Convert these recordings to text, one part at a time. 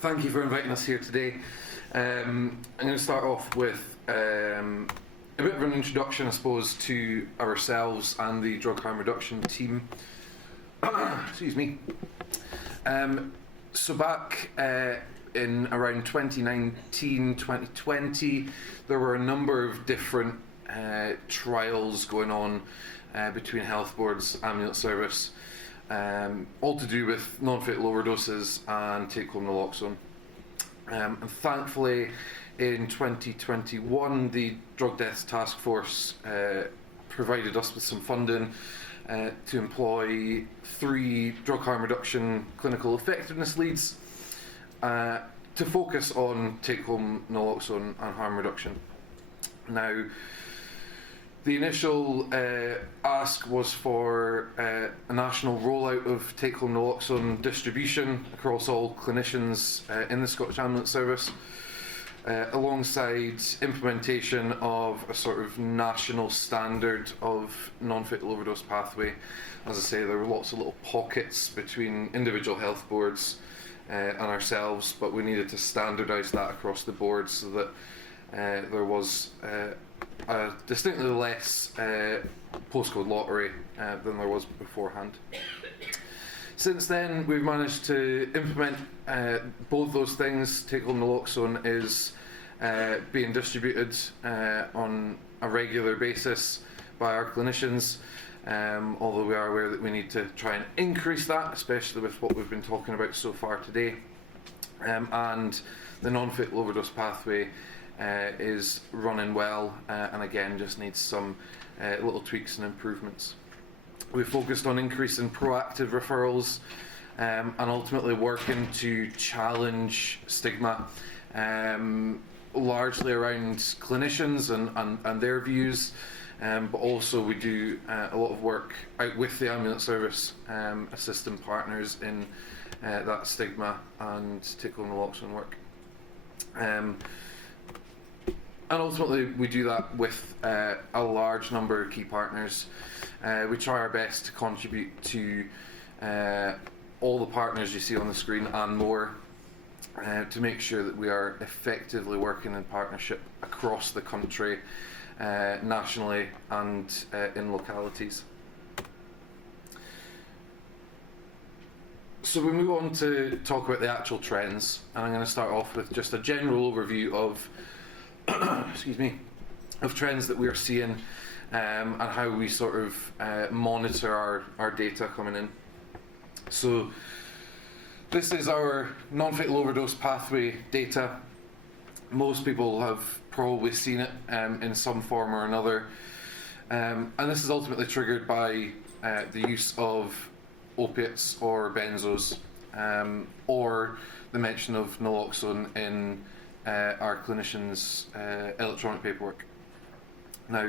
Thank you for inviting us here today. I'm going to start off with a bit of an introduction, I suppose, to ourselves and the drug harm reduction team. Excuse me. So back in around 2019, 2020, there were a number of different trials going on between health boards, ambulance service, all to do with non-fatal overdoses and take-home naloxone. And thankfully, in 2021, the Drug Deaths Task Force provided us with some funding to employ 3 drug harm reduction clinical effectiveness leads to focus on take-home naloxone and harm reduction. Now, the initial ask was for a national rollout of take-home naloxone distribution across all clinicians in the Scottish Ambulance Service, alongside implementation of a sort of national standard of non-fatal overdose pathway. As I say, there were lots of little pockets between individual health boards and ourselves, but we needed to standardise that across the board so that there was a distinctly less postcode lottery than there was beforehand. Since then, we've managed to implement both those things. Take-home naloxone is being distributed on a regular basis by our clinicians, although we are aware that we need to try and increase that, especially with what we've been talking about so far today. And the non-fatal overdose pathway is running well, and again just needs some little tweaks and improvements. We've focused on increasing proactive referrals and ultimately working to challenge stigma, largely around clinicians and their views, but also we do a lot of work out with the ambulance service, assisting partners in that stigma and take-home naloxone work. And ultimately, we do that with a large number of key partners. We try our best to contribute to all the partners you see on the screen and more, to make sure that we are effectively working in partnership across the country, nationally and in localities. So we move on to talk about the actual trends, and I'm going to start off with just a general overview of excuse me, of trends that we're seeing, and how we sort of monitor our data coming in. So this is our non-fatal overdose pathway data. Most people have probably seen it in some form or another, and this is ultimately triggered by the use of opiates or benzos, or the mention of naloxone in our clinicians' electronic paperwork. Now,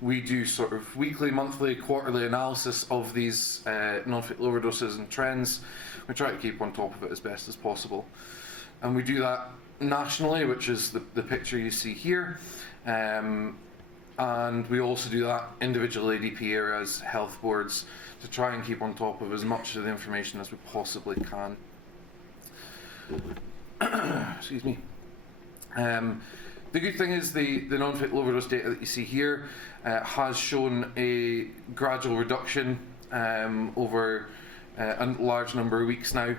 we do sort of weekly, monthly, quarterly analysis of these non-fatal overdoses and trends. We try to keep on top of it as best as possible. And we do that nationally, which is the picture you see here. And we also do that individual ADP areas, health boards, to try and keep on top of as much of the information as we possibly can. Excuse me. The good thing is the non-fatal overdose data that you see here has shown a gradual reduction over a large number of weeks now.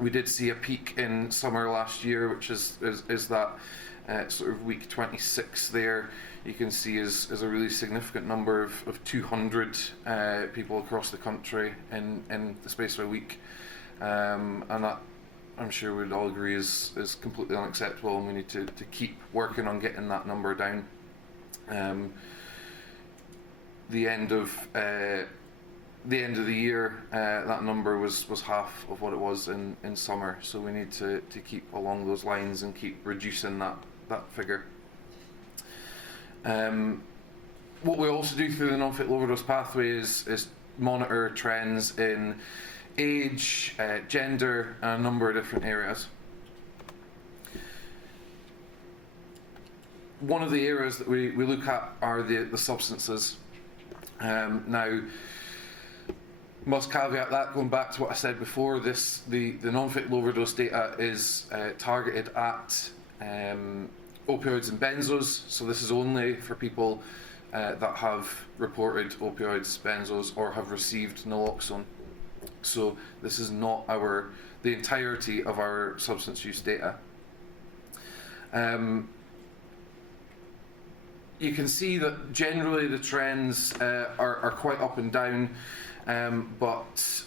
We did see a peak in summer last year, which is that sort of week 26 there. You can see is a really significant number of 200 people across the country in the space of a week, and that, I'm sure we'd all agree, is completely unacceptable, and we need to keep working on getting that number down. The end of the year, that number was half of what it was in summer, so we need to keep along those lines and keep reducing that figure. What we also do through the non-fatal overdose pathway is monitor trends in age, gender, and a number of different areas. One of the areas that we look at are the substances. Now, Must caveat that, going back to what I said before, the non-fatal overdose data is targeted at opioids and benzos, so this is only for people that have reported opioids, benzos, or have received naloxone. So this is not the entirety of our substance use data. You can see that generally the trends are quite up and down, but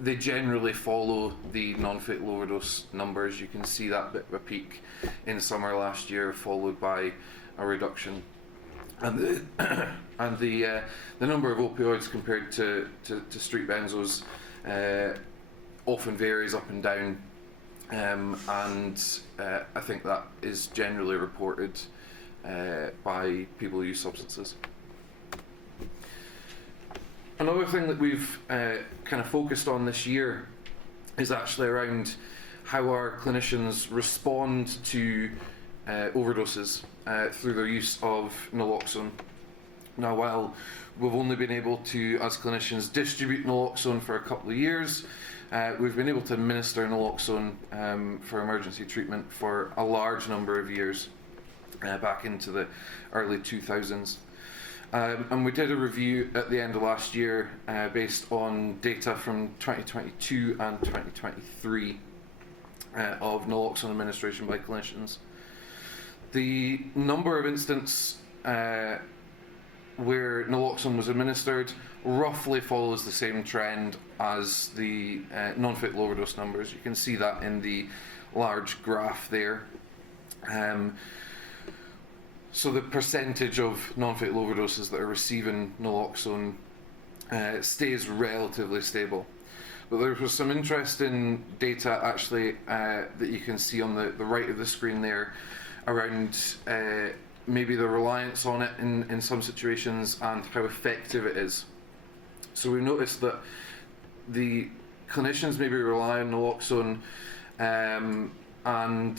they generally follow the non-fatal overdose numbers. You can see that bit of a peak in summer last year, followed by a reduction, and the number of opioids compared to street benzos often varies up and down, and I think that is generally reported by people who use substances. Another thing that we've kind of focused on this year is actually around how our clinicians respond to overdoses through their use of naloxone. Now, while we've only been able to, as clinicians, distribute naloxone for a couple of years, we've been able to administer naloxone for emergency treatment for a large number of years, back into the early 2000s. And we did a review at the end of last year based on data from 2022 and 2023 of naloxone administration by clinicians. The number of instances where naloxone was administered roughly follows the same trend as the non-fatal overdose numbers. You can see that in the large graph there. So the percentage of non-fatal overdoses that are receiving naloxone stays relatively stable. But there was some interesting data actually that you can see on the right of the screen there around maybe the reliance on it in some situations and how effective it is. So we noticed that the clinicians maybe rely on naloxone, and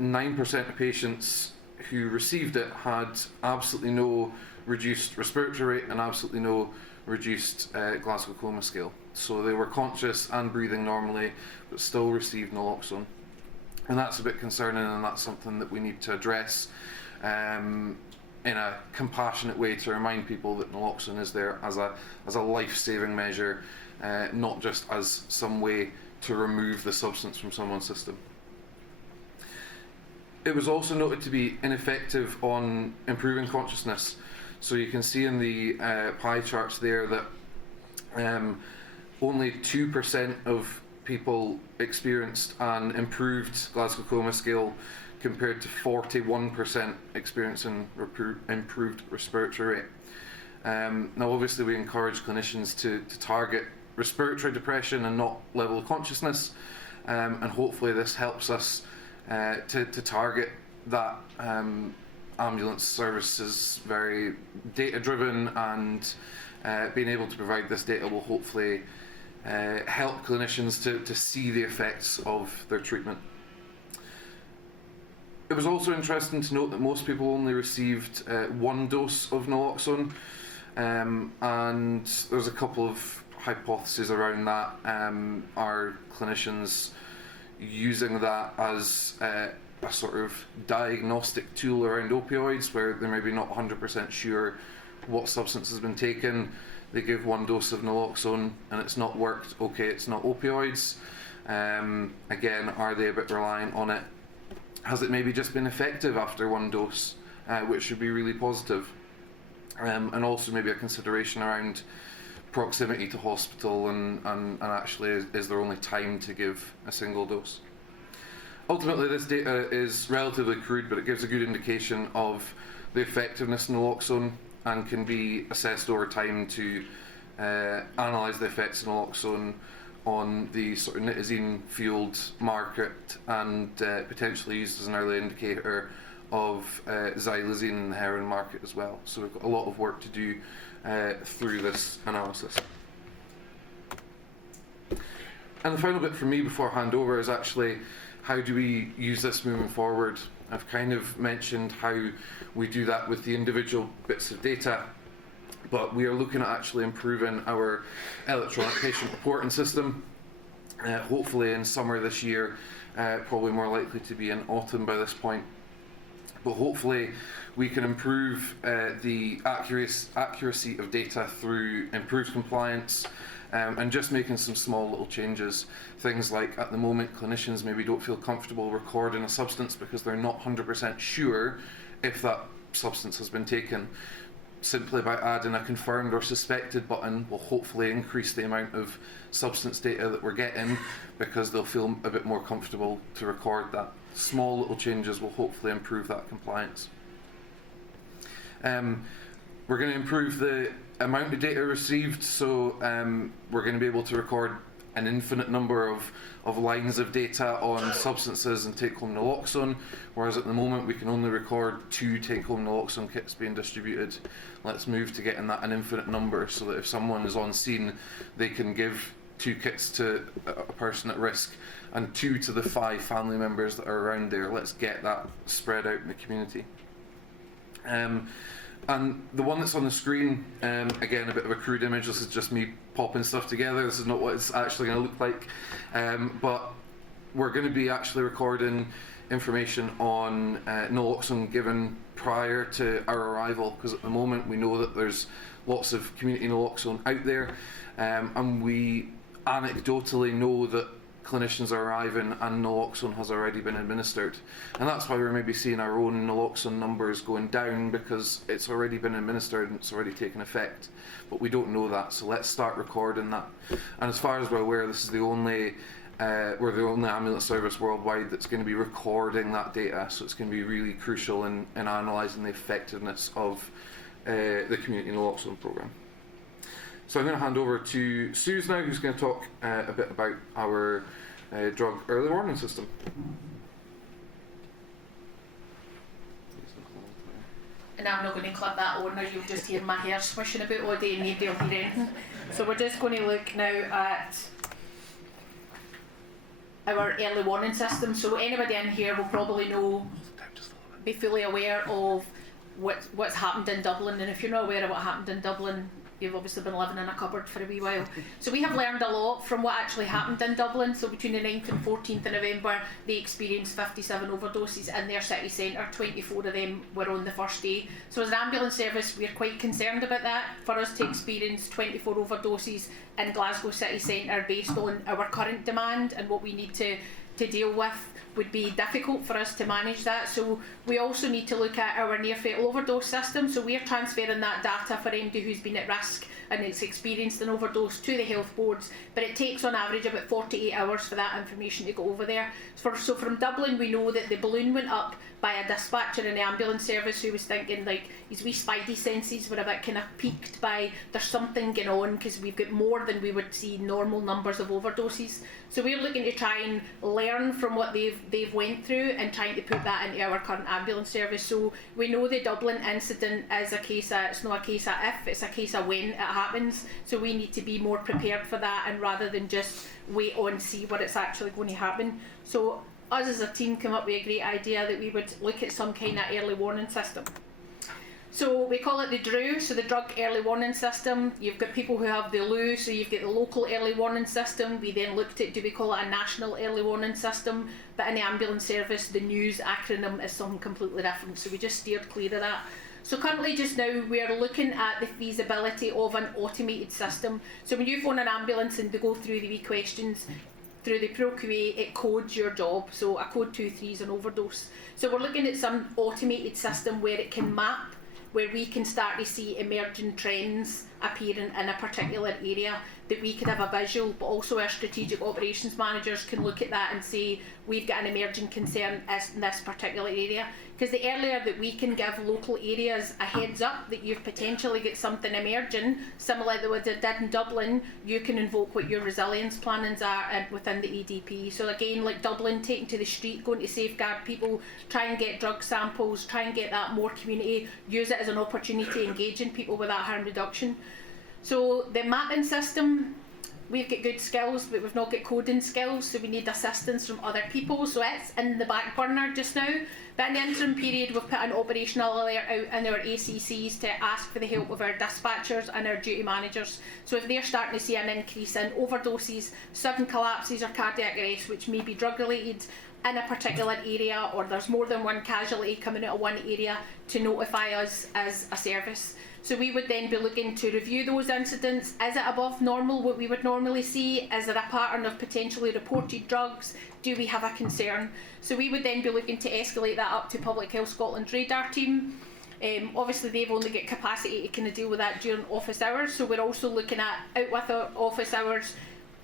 9% of patients who received it had absolutely no reduced respiratory rate and absolutely no reduced Glasgow Coma Scale. So they were conscious and breathing normally, but still received naloxone. And that's a bit concerning, and that's something that we need to address in a compassionate way to remind people that naloxone is there as a life-saving measure, not just as some way to remove the substance from someone's system. It was also noted to be ineffective on improving consciousness. So you can see in the pie charts there that only 2% of people experienced an improved Glasgow Coma Scale compared to 41% experiencing improved respiratory rate. Now obviously we encourage clinicians to target respiratory depression and not level of consciousness, and hopefully this helps us to target that. Ambulance services very data driven, and being able to provide this data will hopefully help clinicians to see the effects of their treatment. It was also interesting to note that most people only received one dose of naloxone, and there's a couple of hypotheses around that. Are clinicians using that as a sort of diagnostic tool around opioids, where they're maybe not 100% sure what substance has been taken? They give one dose of naloxone and it's not worked, okay, it's not opioids. Again, are they a bit reliant on it? Has it maybe just been effective after one dose, which should be really positive? And also maybe a consideration around proximity to hospital and actually is there only time to give a single dose? Ultimately this data is relatively crude, but it gives a good indication of the effectiveness of naloxone and can be assessed over time to analyse the effects of naloxone on the sort of nitazene fueled market, and potentially used as an early indicator of xylazine in the heroin market as well. So we've got a lot of work to do through this analysis. And the final bit for me before I hand over is actually how do we use this moving forward? I've kind of mentioned how we do that with the individual bits of data, but we are looking at actually improving our electronic patient reporting system, hopefully in summer this year, probably more likely to be in autumn by this point. But hopefully we can improve the accuracy of data through improved compliance, and just making some small little changes. Things like, at the moment, clinicians maybe don't feel comfortable recording a substance because they're not 100% sure if that substance has been taken. Simply by adding a confirmed or suspected button will hopefully increase the amount of substance data that we're getting, because they'll feel a bit more comfortable to record that. Small little changes will hopefully improve that compliance. We're going to improve the amount of data received, so we're going to be able to record an infinite number of lines of data on substances and take-home naloxone, whereas at the moment we can only record 2 take-home naloxone kits being distributed. Let's move to getting that an infinite number, so that if someone is on scene, they can give 2 kits to a person at risk and 2 to the 5 family members that are around there. Let's get that spread out in the community. And the one that's on the screen, again, a bit of a crude image. This is just me popping stuff together. This is not what it's actually going to look like. But we're going to be actually recording information on naloxone given prior to our arrival, because at the moment we know that there's lots of community naloxone out there, and we anecdotally know that clinicians are arriving and naloxone has already been administered, and that's why we're maybe seeing our own naloxone numbers going down, because it's already been administered and it's already taken effect. But we don't know that, so let's start recording that. And as far as we're aware, this is the only we're the only ambulance service worldwide that's going to be recording that data, so it's going to be really crucial in analysing the effectiveness of the community naloxone programme. So I'm going to hand over to Suzie now, who's going to talk a bit about our drug early warning system. And I'm not going to clip that on, or you'll just hear my hair swishing about all day and nobody will hear anything. So we're just going to look now at our early warning system. So anybody in here will probably know, be fully aware of what's happened in Dublin, and if you're not aware of what happened in Dublin, you've obviously been living in a cupboard for a wee while. So we have learned a lot from what actually happened in Dublin. So between the 9th and 14th of November, they experienced 57 overdoses in their city centre. 24 of them were on the first day. So as an ambulance service, we're quite concerned about that. For us to experience 24 overdoses in Glasgow city centre based on our current demand and what we need to deal with would be difficult for us to manage that. So we also need to look at our near fatal overdose system. So we're transferring that data for anybody who's been at risk and it's experienced an overdose to the health boards, but it takes on average about 48 hours for that information to go over there. So from Dublin, we know that the balloon went up by a dispatcher in the ambulance service who was thinking, like, his wee spidey senses were a bit kind of peaked by there's something going on, because we've got more than we would see normal numbers of overdoses. So we're looking to try and learn from what they've went through and trying to put that into our current ambulance service. So we know the Dublin incident is a case of, it's not a case of if, it's a case of when it happens. So we need to be more prepared for that, and rather than just wait on see what it's actually going to happen. So us as a team came up with a great idea that we would look at some kind of early warning system. So we call it the DREW, so the Drug Early Warning System. You've got people who have the LU, so you've got the local early warning system. We then looked at, do we call it a national early warning system? But in the ambulance service, the NEWS acronym is something completely different, so we just steered clear of that. So currently just now we are looking at the feasibility of an automated system. So when you phone an ambulance and they go through the wee questions, through the ProQA, it codes your job. So a code 23 is an overdose. So we're looking at some automated system where it can map, where we can start to see emerging trends appearing in a particular area, that we could have a visual, but also our strategic operations managers can look at that and say, we've got an emerging concern in this particular area. Because the earlier that we can give local areas a heads up that you've potentially got something emerging, similar to what they did in Dublin, you can invoke what your resilience plannings are within the EDP. So again, like Dublin, taking to the street, going to safeguard people, try and get drug samples, try and get that more community, use it as an opportunity to engage in people with that harm reduction. So the mapping system, we've got good skills, but we've not got coding skills, so we need assistance from other people, so it's in the back burner just now. But in the interim period, we've put an operational alert out in our ACCs to ask for the help of our dispatchers and our duty managers. So if they're starting to see an increase in overdoses, sudden collapses or cardiac arrests, which may be drug related, in a particular area, or there's more than one casualty coming out of one area, to notify us as a service. So we would then be looking to review those incidents. Is it above normal, what we would normally see? Is there a pattern of potentially reported drugs? Do we have a concern? So we would then be looking to escalate that up to Public Health Scotland's radar team. Obviously they've only got capacity to kind of deal with that during office hours, so we're also looking at, out with our office hours,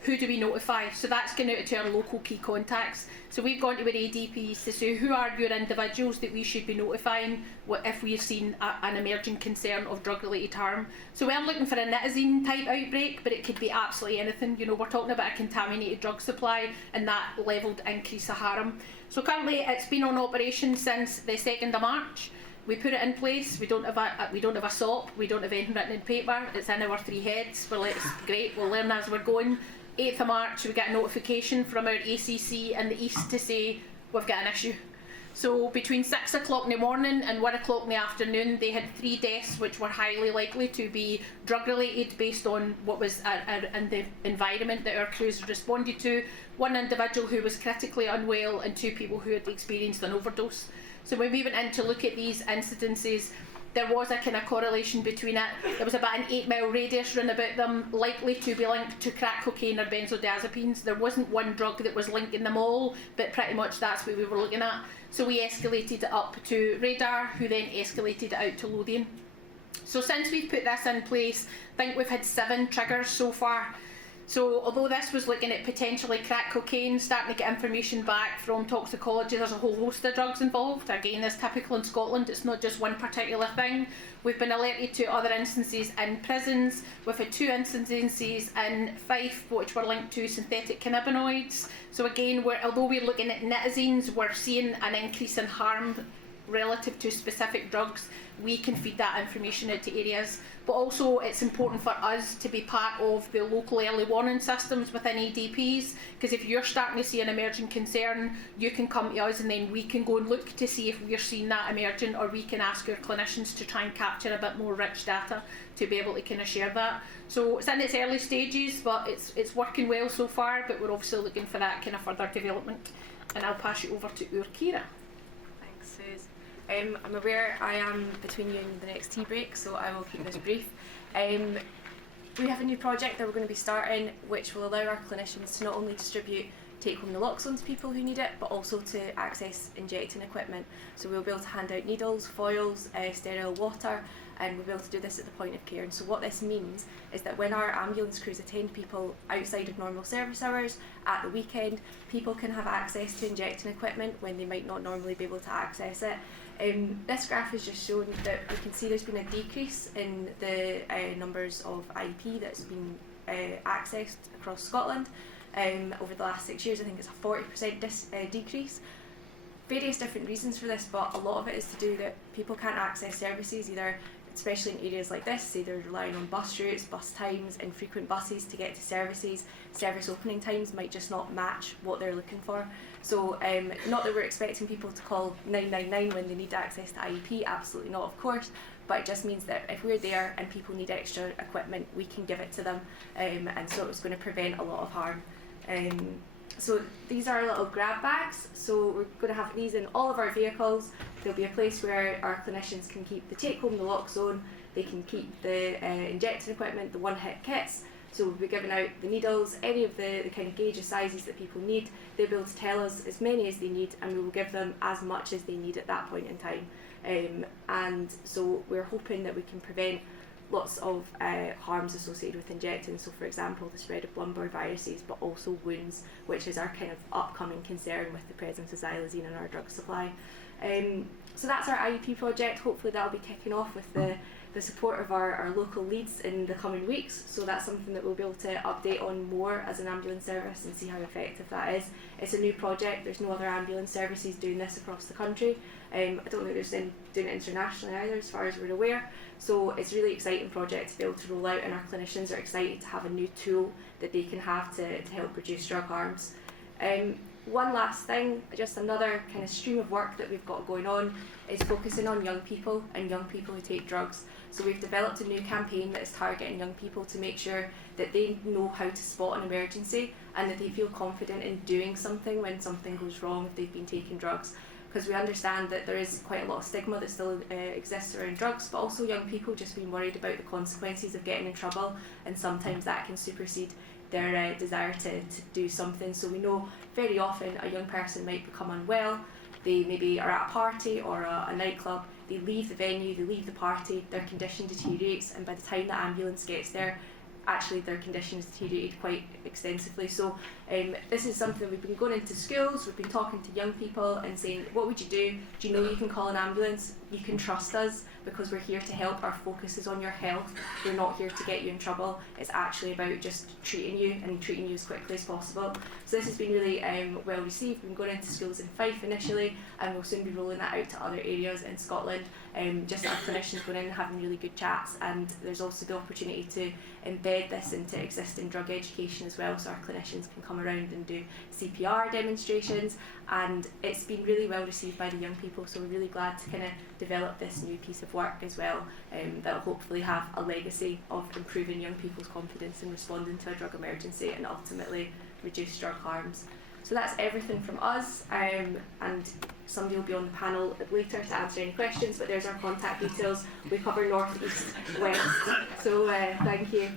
who do we notify? So that's going out to our local key contacts. So we've gone to our ADPs to say, who are your individuals that we should be notifying if we've seen an emerging concern of drug related harm. So we're looking for a nitazene type outbreak, but it could be absolutely anything. You know, we're talking about a contaminated drug supply and that levelled increase of harm. So currently it's been on operation since the 2nd of March. We put it in place. We don't have a SOP. We don't have anything written in paper. It's in our 3 heads. We're like, it's great. We'll learn as we're going. 8th of March, we get a notification from our ACC in the east to say we've got an issue. So between 6 o'clock in the morning and 1 o'clock in the afternoon, they had 3 deaths which were highly likely to be drug related based on what was in the environment that our crews responded to. 1 individual who was critically unwell and 2 people who had experienced an overdose. So when we went in to look at these incidences, there was a kind of correlation between it. There was about an 8-mile radius round about them, likely to be linked to crack cocaine or benzodiazepines. There wasn't one drug that was linking them all, but pretty much that's what we were looking at. So we escalated it up to radar, who then escalated it out to Lothian. So since we've put this in place, I think we've had 7 triggers so far. So although this was looking at potentially crack cocaine, starting to get information back from toxicology, there's a whole host of drugs involved. Again, as typical in Scotland, it's not just one particular thing. We've been alerted to other instances in prisons. We've had 2 instances in Fife which were linked to synthetic cannabinoids. So again, although we're looking at nitazenes, we're seeing an increase in harm relative to specific drugs. We can feed that information out to areas, but also it's important for us to be part of the local early warning systems within ADPs, because if you're starting to see an emerging concern, you can come to us and then we can go and look to see if we're seeing that emerging, or we can ask our clinicians to try and capture a bit more rich data to be able to kind of share that. So it's in its early stages, but it's working well so far, but we're obviously looking for that kind of further development. And I'll pass you over to Kieran. Thanks, Suze. I'm aware I am between you and the next tea break, so I will keep this brief. We have a new project that we're going to be starting, which will allow our clinicians to not only distribute take-home naloxone to people who need it, but also to access injecting equipment. So we'll be able to hand out needles, foils, sterile water, and we'll be able to do this at the point of care. And so what this means is that when our ambulance crews attend people outside of normal service hours, at the weekend, people can have access to injecting equipment when they might not normally be able to access it. This graph has just shown that we can see there's been a decrease in the numbers of IEP that's been accessed across Scotland. Over the last 6 years, I think it's a 40% decrease. Various different reasons for this, but a lot of it is to do that people can't access services, either, especially in areas like this, either relying on bus routes, bus times, infrequent buses to get to services. Service opening times might just not match what they're looking for. So not that we're expecting people to call 999 when they need access to IEP, absolutely not, of course, but it just means that if we're there and people need extra equipment, we can give it to them, and so it's going to prevent a lot of harm. So these are little grab bags, so we're going to have these in all of our vehicles. There'll be a place where our clinicians can keep the take-home naloxone, they can keep the injecting equipment, the one-hit kits. So we'll be giving out the needles, any of the kind of gauges sizes that people need. They'll be able to tell us as many as they need, and we will give them as much as they need at that point in time. And so we're hoping that we can prevent lots of harms associated with injecting. So for example, the spread of blood-borne viruses, but also wounds, which is our kind of upcoming concern with the presence of xylazine in our drug supply. So that's our IEP project. Hopefully that'll be kicking off with the the support of our local leads in the coming weeks, so that's something that we'll be able to update on more as an ambulance service and see how effective that is. It's a new project, there's no other ambulance services doing this across the country. I don't think there's any doing it internationally either as far as we're aware, so it's a really exciting project to be able to roll out, and our clinicians are excited to have a new tool that they can have to help reduce drug harms. One last thing, just another kind of stream of work that we've got going on is focusing on young people and young people who take drugs. So we've developed a new campaign that is targeting young people to make sure that they know how to spot an emergency and that they feel confident in doing something when something goes wrong if they've been taking drugs. Because we understand that there is quite a lot of stigma that still exists around drugs, but also young people just being worried about the consequences of getting in trouble, and sometimes that can supersede their desire to do something. So we know very often a young person might become unwell, they maybe are at a party or a nightclub, they leave the venue, they leave the party, their condition deteriorates, and by the time the ambulance gets there, actually their condition has deteriorated quite extensively. So this is something we've been going into schools, we've been talking to young people and saying, what would you do? Do you know you can call an ambulance? You can trust us because we're here to help. Our focus is on your health. We're not here to get you in trouble. It's actually about just treating you and treating you as quickly as possible. So this has been really well received. We've been going into schools in Fife initially, and we'll soon be rolling that out to other areas in Scotland. Just our clinicians going in and having really good chats, and there's also the opportunity to embed this into existing drug education as well, so our clinicians can come around and do CPR demonstrations, and it's been really well received by the young people, so we're really glad to kind of develop this new piece of work as well, that will hopefully have a legacy of improving young people's confidence in responding to a drug emergency and ultimately reduce drug harms. So that's everything from us, and somebody will be on the panel later to answer any questions, but there's our contact details. We cover north, east, west, so thank you.